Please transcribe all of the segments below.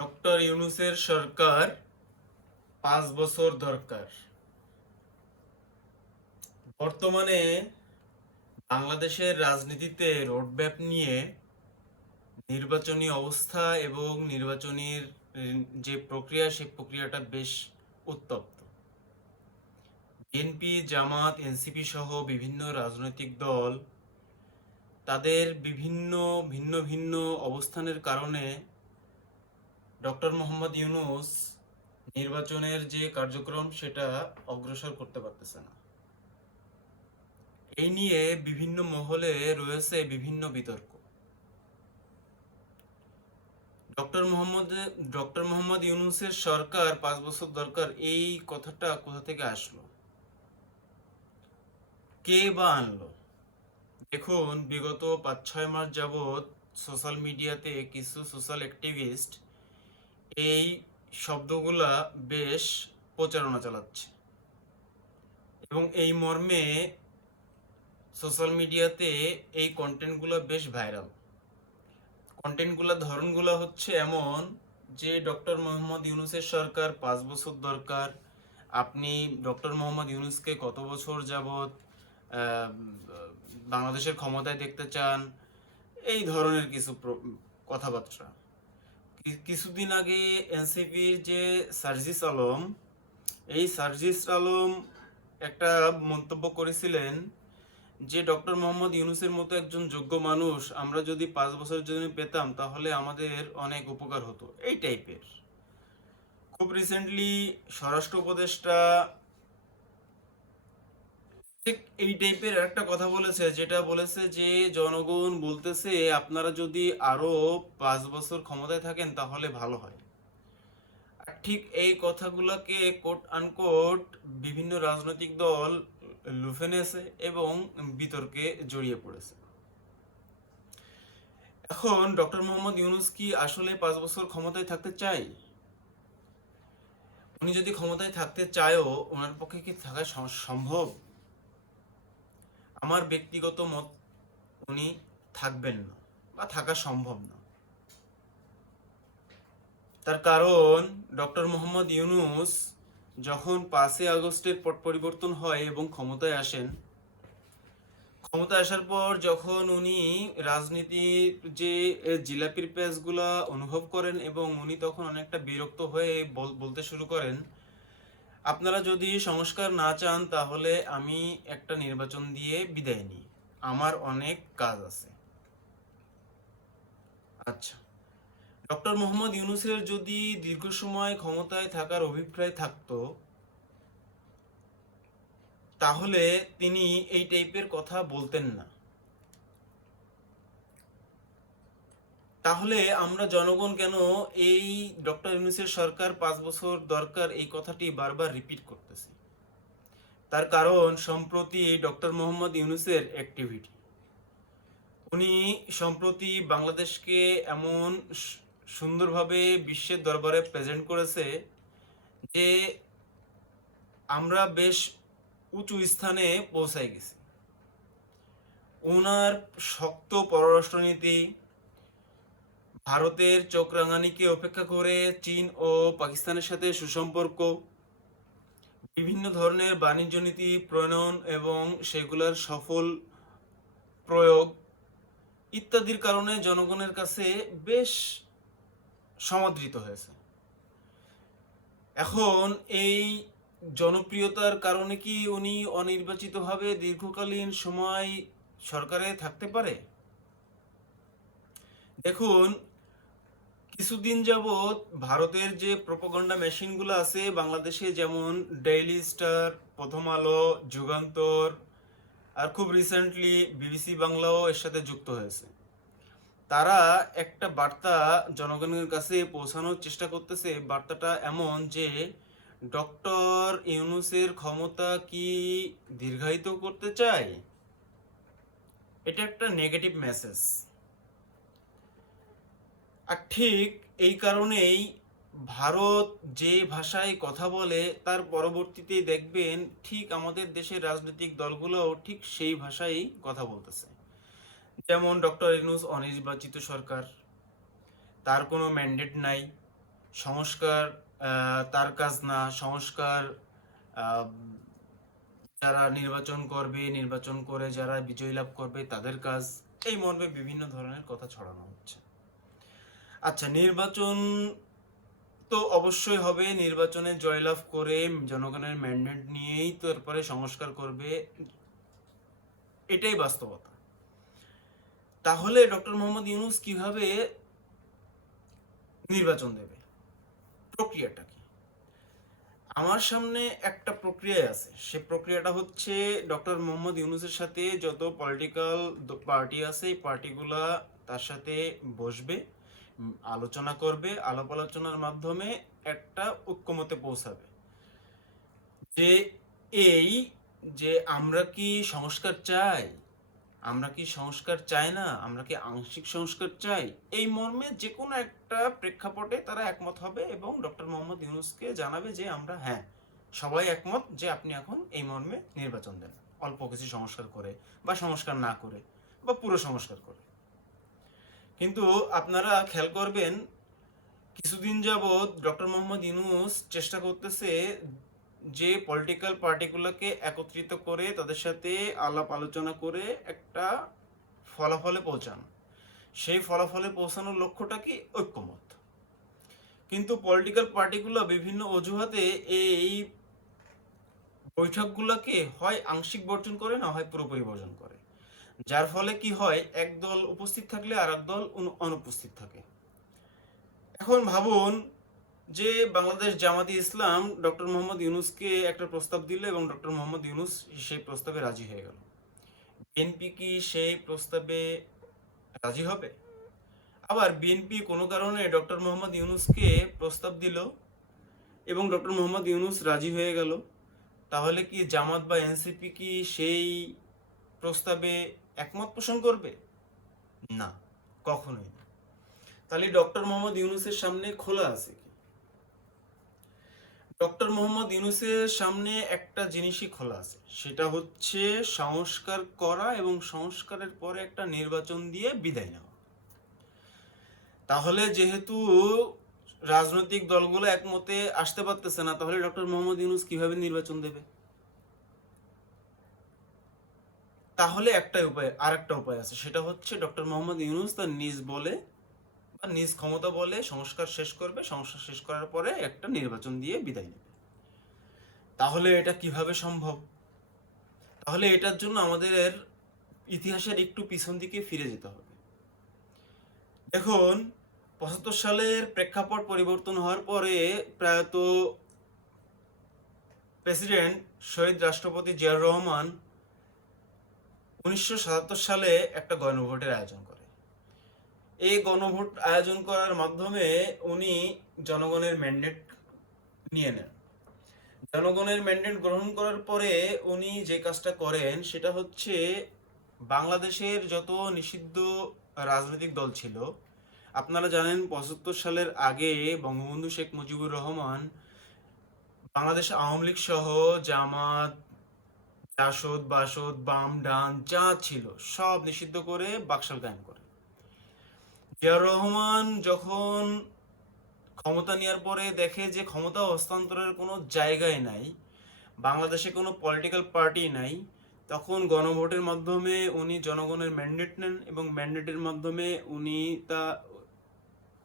Doctor ইউনুসের সরকার পাঁচ বছর দরকার। বর্তমানে বাংলাদেশের রাজনীতিতে রোডম্যাপ নিয়ে নির্বাচনী অবস্থা এবং নির্বাচনীর যে প্রক্রিয়া সেই প্রক্রিয়াটা বেশ উত্তপ্ত। বিএনপি, জামাত, এনসিপি সহ বিভিন্ন রাজনৈতিক দল তাদের বিভিন্ন ভিন্ন ভিন্ন অবস্থানের কারণে ডক্টর মোহাম্মদ ইউনুস নির্বাচনের যে কার্যক্রম, সেটা অগ্রসর করতে পারতেছে না। এই নিয়ে বিভিন্ন মহলে রয়েছে বিভিন্ন বিতর্ক। ডক্টর মোহাম্মদ ডক্টর মোহাম্মদ ইউনুসের সরকার পাঁচ বছর দরকার, এই কথাটা কোথা থেকে আসলো? কে বা আনলো? দেখুন, বিগত পাঁচ ছয় মাস যাবৎ সোশ্যাল মিডিয়াতে কিছু সোশ্যাল অ্যাক্টিভিস্ট এই শব্দগুলা বেশ প্রচারণা চালাচ্ছে। এবং এই মর্মে সোশ্যাল মিডিয়াতে এই কন্টেন্টগুলো বেশ ভাইরাল। কন্টেন্টগুলোর ধরনগুলো হচ্ছে এমন যে ডক্টর মোহাম্মদ ইউনুসের সরকার পাঁচ বছর দরকার, আপনি ডক্টর মোহাম্মদ ইউনুসকে কত বছর যাবৎ বাংলাদেশের ক্ষমতায় দেখতে চান, এই ধরনের কিছু কথাবার্তা। কিছুদিন আগে এনসিপির যে সার্জিস আলম, এই সার্জিস আলম একটা মন্তব্য করেছিলেন যে, ডক্টর মোহাম্মদ ইউনুসের মতো একজন যোগ্য মানুষ আমরা যদি পাঁচ বছরের জন্য পেতাম, তাহলে আমাদের অনেক উপকার হতো। এই টাইপের খুব রিসেন্টলি স্বরাষ্ট্র উপদেষ্টা ঠিক এই টাইপের একটা কথা বলেছে, যেটা বলেছে যে জনগণ বলতেছে, আপনারা যদি আরও পাঁচ বছর ক্ষমতায় থাকেন, তাহলে ভালো হয়। ঠিক এই কথাগুলোকে কোট আনকোট বিভিন্ন রাজনৈতিক দল লুফে নিয়েছে এবং বিতর্কে জড়িয়ে পড়েছে। এখন ডক্টর মোহাম্মদ ইউনুস কি আসলে পাঁচ বছর ক্ষমতায় থাকতে চাই উনি যদি ক্ষমতায় থাকতে চায়ও, ওনার পক্ষে কি থাকা সম্ভব? আমার ব্যক্তিগত মত উনি থাকবেন না বা থাকা সম্ভব না। তার কারণ ডক্টর মোহাম্মদ ইউনুস যখন পাঁচই আগস্টের পট পরিবর্তন হয় এবং ক্ষমতায় আসেন, ক্ষমতায় আসার পর যখন উনি রাজনীতির যে জিলাপির প্যাচগুলা অনুভব করেন এবং উনি তখন অনেকটা বিরক্ত হয়ে বল- বলতে শুরু করেন আপনারা যদি সংস্কার না চান, তাহলে আমি একটা নির্বাচন দিয়ে বিদায় নিই। আমার অনেক কাজ আছে। আচ্ছা। ডক্টর মোহাম্মদ ইউনুসের যদি দীর্ঘ সময় ক্ষমতায় থাকার অভিপ্রায় থাকতো, তাহলে তিনি এই টাইপের কথা বলতেন না। তাহলে আমরা জনগণ কেন এই ডক্টর ইউনুসের সরকার পাঁচ বছর দরকার এই কথাটি বারবার রিপিট করতেছি? তার কারণ সম্প্রতি ডক্টর মোহাম্মদ ইউনুসের অ্যাক্টিভিটি উনি সম্প্রতি বাংলাদেশকে এমন সুন্দরভাবে বিশ্বের দরবারে প্রেজেন্ট করেছে যে আমরা বেশ উঁচু স্থানে পৌঁছাই গেছি। ওনার শক্ত পররাষ্ট্রনীতি ভারতের চোখ রাঙানিকে উপেক্ষা করে চীন ও পাকিস্তানের সাথে সুসম্পর্ক। বিভিন্ন ধরনের বাণিজ্য নীতি প্রণয়ন এবং সেগুলোর সফল প্রয়োগ ইত্যাদির কারণে জনগণের কাছে বেশ সমাদৃত হয়েছে। এখন এই জনপ্রিয়তার কারণে কি উনি অনির্বাচিতভাবে দীর্ঘকালীন সময় সরকারে থাকতে পারে? দেখুন কিছুদিন যাবৎ ভারতের যে প্রোপাগান্ডা মেশিনগুলো আছে, বাংলাদেশে যেমন ডেইলি স্টার প্রথম আলো, যুগান্তর, আর খুব রিসেন্টলি বিবিসি বাংলাও এর সাথে যুক্ত হয়েছে। তারা একটা বার্তা জনগণের কাছে পৌঁছানোর চেষ্টা করতেছে। বার্তাটা এমন যে, ডক্টর ইউনুসের ক্ষমতা কি দীর্ঘায়িত করতে চায়? এটা একটা নেগেটিভ মেসেজ আর ঠিক এই কারণেই ভারত যে ভাষায় কথা বলে, তার পরবর্তীতে দেখবেন ঠিক আমাদের দেশের রাজনৈতিক দলগুলোও ঠিক সেই ভাষায় কথা বলতেছে। যেমন ডক্টর ইউনুস অনির্বাচিত সরকার, তার কোনো ম্যান্ডেট নাই, সংস্কার তার কাজ না, সংস্কার যারা নির্বাচন করবে, নির্বাচন করে যারা বিজয় লাভ করবে তাদের কাজ, এই মর্মে বিভিন্ন ধরনের কথা ছড়ানো হচ্ছে। আচ্ছা নির্বাচন তো অবশ্যই হবে। নির্বাচনে জয়লাভ করে জনগণের ম্যান্ডেট নিয়েই তো এরপরে সংস্কার করবে। এটাই বাস্তবতা। তাহলে ডক্টর মোহাম্মদ ইউনুস কীভাবে নির্বাচন দেবে? প্রক্রিয়াটা কি? আমার সামনে একটা প্রক্রিয়া আছে। সে প্রক্রিয়াটা হচ্ছে ডক্টর মোহাম্মদ ইউনুসের সাথে যত পলিটিক্যাল পার্টি আছে, এই পার্টিগুলা তার সাথে বসবে। আলোচনা করবে আলাপ আলোচনার মাধ্যমে একটা ঐক্যমতে পৌঁছাবে। যে এই যে আমরা কি সংস্কার চাই, আমরা কি সংস্কার চাই না, আমরা কি আংশিক সংস্কার চাই, এই মর্মে যে কোনো একটা প্রেক্ষাপটে তারা একমত হবে এবং ডক্টর মোহাম্মদ ইউনুসকে জানাবে যে আমরা হ্যাঁ সবাই একমত যে আপনি এখন এই মর্মে নির্বাচন দেন। অল্প কিছু সংস্কার করে বা সংস্কার না করে বা পুরো সংস্কার করে। কিন্তু আপনারা খেয়াল করবেন, কিছুদিন যাবৎ ডক্টর মোহাম্মদ ইউনুস চেষ্টা করতেছে যে পলিটিক্যাল পার্টিগুলোকে একত্রিত করে তাদের সাথে আলাপ আলোচনা করে একটা ফলাফলে পৌঁছানো। সেই ফলাফলে পৌঁছানোর লক্ষ্যটা কি? ঐক্যমত। কিন্তু পলিটিক্যাল পার্টিগুলো বিভিন্ন অজুহাতে এই বৈঠকগুলোকে হয় আংশিক বর্জন করে না হয় পুরোপুরি বর্জন করে। যার ফলে কি হয়, এক দল উপস্থিত থাকলে আর এক দল অনু- অনুপস্থিত থাকে। এখন ভাবুন যে বাংলাদেশ জামাতি ইসলাম ডক্টর মোহাম্মদ ইউনুসকে একটা প্রস্তাব দিল এবং ডক্টর মোহাম্মদ ইউনুস সেই প্রস্তাবে রাজি হয়ে গেল। বিএনপি কি সেই প্রস্তাবে রাজি হবে? আবার বিএনপি কোনো কারণে ডক্টর মোহাম্মদ ইউনুসকে প্রস্তাব দিল এবং ডক্টর মোহাম্মদ ইউনুস রাজি হয়ে গেল, তাহলে কি জামাত বা এনসিপি কি সেই প্রস্তাবে একমত পোষণ করবে? না, কখনোই না। তাহলে ডক্টর মোহাম্মদ ইউনুসের সামনে খোলা আছে কি? ডক্টর মোহাম্মদ ইউনুসের সামনে একটা জিনিসই খোলা আছে। সেটা হচ্ছে সংস্কার করা এবং সংস্কারের পরে একটা নির্বাচন দিয়ে বিদায় নেওয়া। তাহলে যেহেতু রাজনৈতিক দলগুলো একমতে আসতে পারতেছে না, তাহলে ডক্টর মোহাম্মদ ইউনুস কীভাবে নির্বাচন দেবে? তাহলে একটাই উপায় আর একটা উপায় আছে। সেটা হচ্ছে ডক্টর মোহাম্মদ ইউনুস তার নিজ বলে বা নিজ ক্ষমতা বলে সংস্কার শেষ করবে, সংস্কার শেষ করার পরে একটা নির্বাচন দিয়ে বিদায় নেবে। তাহলে এটা কীভাবে সম্ভব? তাহলে এটার জন্য আমাদের ইতিহাসের একটু পিছন দিকে ফিরে যেতে হবে। দেখুন, পঁচাত্তর সালের প্রেক্ষাপট পরিবর্তন হওয়ার পরে প্রায়ত প্রেসিডেন্ট, শহীদ রাষ্ট্রপতি জিয়াউর রহমান উনিশশো সাতাত্তর সালে একটা গণভোটের আয়োজন করে। এই গণভোট আয়োজন করার মাধ্যমে উনি জনগণের ম্যান্ডেট নিয়ে নেন। জনগণের ম্যান্ডেট গ্রহণ করার পরে উনি যে কাজটা করেন, সেটা হচ্ছে বাংলাদেশের যত নিষিদ্ধ রাজনৈতিক দল ছিল, আপনারা জানেন পঁচাত্তর সালের আগে বঙ্গবন্ধু শেখ মুজিবুর রহমান বাংলাদেশ আওয়ামী লীগ সহ জামাত জাসদ বাসদ বাম, ডান, যা ছিল, সব নিষিদ্ধ করে বাকশাল কায়েম করে। জিয়াউর রহমান যখন ক্ষমতা নেওয়ার পরে দেখে যে ক্ষমতা হস্তান্তরের কোনো জায়গায় নাই, বাংলাদেশে কোনো পলিটিক্যাল পার্টি নাই, তখন গণভোটের মাধ্যমে উনি জনগণের ম্যান্ডেট নেন এবং ম্যান্ডেটের মাধ্যমে উনি তা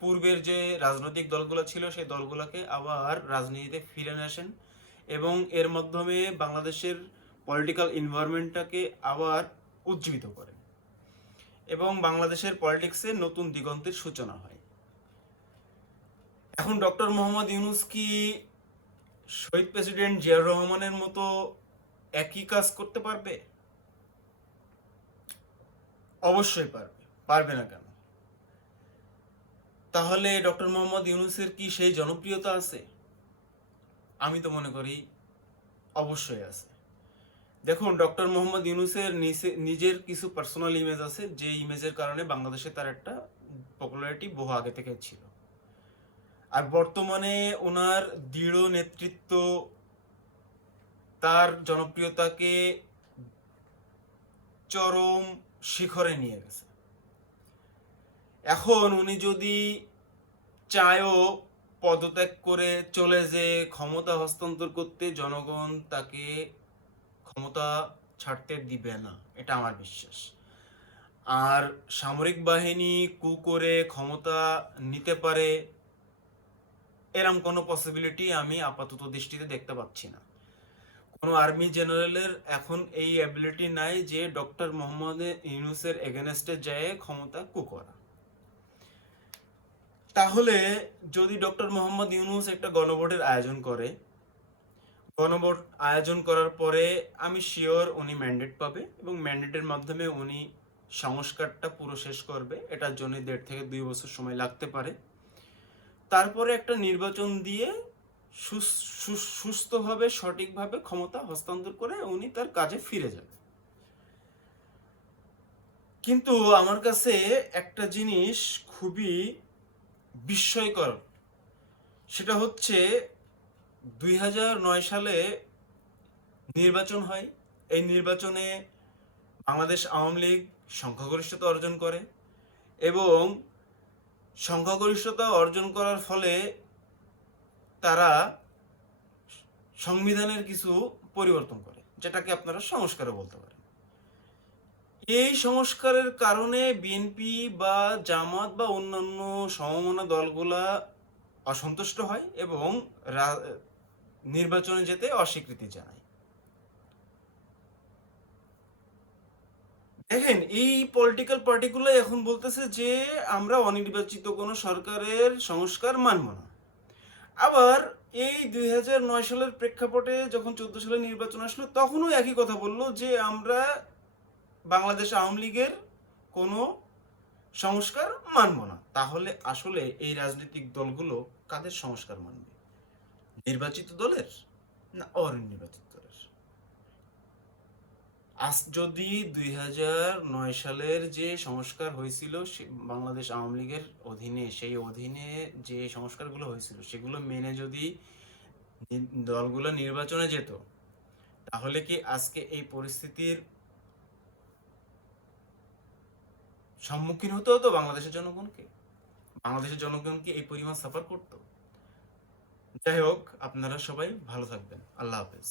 পূর্বের যে রাজনৈতিক দলগুলো ছিল, সেই দলগুলোকে আবার রাজনীতিতে ফিরে আসেন এবং এর মাধ্যমে বাংলাদেশের পলিটিক্যাল এনভায়রনমেন্টটাকে আবার উজ্জীবিত করে। এবং বাংলাদেশের পলিটিক্সে নতুন দিগন্তের সূচনা হয়। এখন ডক্টর মোহাম্মদ ইউনুস কি শহীদ প্রেসিডেন্ট জিয়াউর রহমানের মতো একই কাজ করতে পারবে? অবশ্যই পারবে পারবে না কেন? তাহলে ডক্টর মোহাম্মদ ইউনুসের কি সেই জনপ্রিয়তা আছে? আমি তো মনে করি অবশ্যই আছে। দেখুন, ডক্টর মোহাম্মদ ইউনুসের নিসে- নিজের কিছু পার্সোনাল ইমেজ আছে, যে ইমেজের কারণে বাংলাদেশে তার একটা পপুলারিটি বহু আগে থেকে ছিল। আর বর্তমানে ওনার দৃঢ় নেতৃত্ব, তার জনপ্রিয়তাকে চরম শিখরে নিয়ে গেছে। এখন উনি যদি চায়ও পদত্যাগ করে চলে যে ক্ষমতা হস্তান্তর করতে, জনগণ তাকে ক্ষমতা ছাড়তে দিবে না, এটা আমার বিশ্বাস। আর সামরিক বাহিনী কু করে ক্ষমতা নিতে পারে, এরম কোনো পসিবিলিটি আমি আপাতত দৃষ্টিতে দেখতে পাচ্ছি না। কোনো আর্মি জেনারেলের এখন এই অ্যাবিলিটি নাই যে ডক্টর মোহাম্মদ ইউনুসের এগেনস্টে যায় ক্ষমতা কু করা। তাহলে যদি ডক্টর মোহাম্মদ ইউনুস একটা গণভোটের আয়োজন করে গণভোট আয়োজন করার পরে আমি শিওর উনি ম্যান্ডেট পাবে এবং ম্যান্ডেটের মাধ্যমে উনি সংস্কারটা পুরো শেষ করবে। এটার জন্য দেড় থেকে দুই বছর সময় লাগতে পারে। তারপরে একটা নির্বাচন দিয়ে সুস- সুস- সুস্থভাবে, সঠিকভাবে ক্ষমতা হস্তান্তর করে উনি তার কাজে ফিরে যাবে। কিন্তু আমার কাছে একটা জিনিস খুবই বিস্ময়কর। সেটা হচ্ছে দুই সালে নির্বাচন হয়। এই নির্বাচনে বাংলাদেশ আওয়ামী লীগ সংখ্যাগরিষ্ঠতা অর্জন করে এবং সংখ্যাগরিষ্ঠতা অর্জন করার ফলে তারা সংবিধানের কিছু পরিবর্তন করে, যেটাকে আপনারা সংস্কারও বলতে পারেন। এই সংস্কারের কারণে বিএনপি বা জামাত বা অন্যান্য সমমনা দলগুলা অসন্তুষ্ট হয় এবং নির্বাচনে যেতে অস্বীকৃতি জানায় দেখেন, এই পলিটিক্যাল পার্টিগুলো এখন বলতেছে যে আমরা অনির্বাচিত কোনো সরকারের সংস্কার মানব না। আবার এই দুই সালের প্রেক্ষাপটে যখন চোদ্দ সালে নির্বাচন আসলো, তখনও একই কথা বলল যে আমরা বাংলাদেশ আওয়ামী লীগের কোনো সংস্কার মানব না। তাহলে আসলে এই রাজনৈতিক দলগুলো কাদের সংস্কার মানবে? নির্বাচিত দলের না অনির্বাচিত দলের? আজ যদি দুই হাজার নয় সালের যে সংস্কার হয়েছিল বাংলাদেশ আওয়ামী লীগের অধীনে, সেই অধীনে যে সংস্কারগুলো হয়েছিল, সেগুলো মেনে যদি দলগুলো নির্বাচনে যেত, তাহলে কি আজকে এই পরিস্থিতির সম্মুখীন হতে হতো বাংলাদেশের জনগণকে? বাংলাদেশের জনগণকে এই পরিমাণ সাফার করতো? যাই হোক আপনারা সবাই ভালো থাকবেন। আল্লাহ হাফেজ।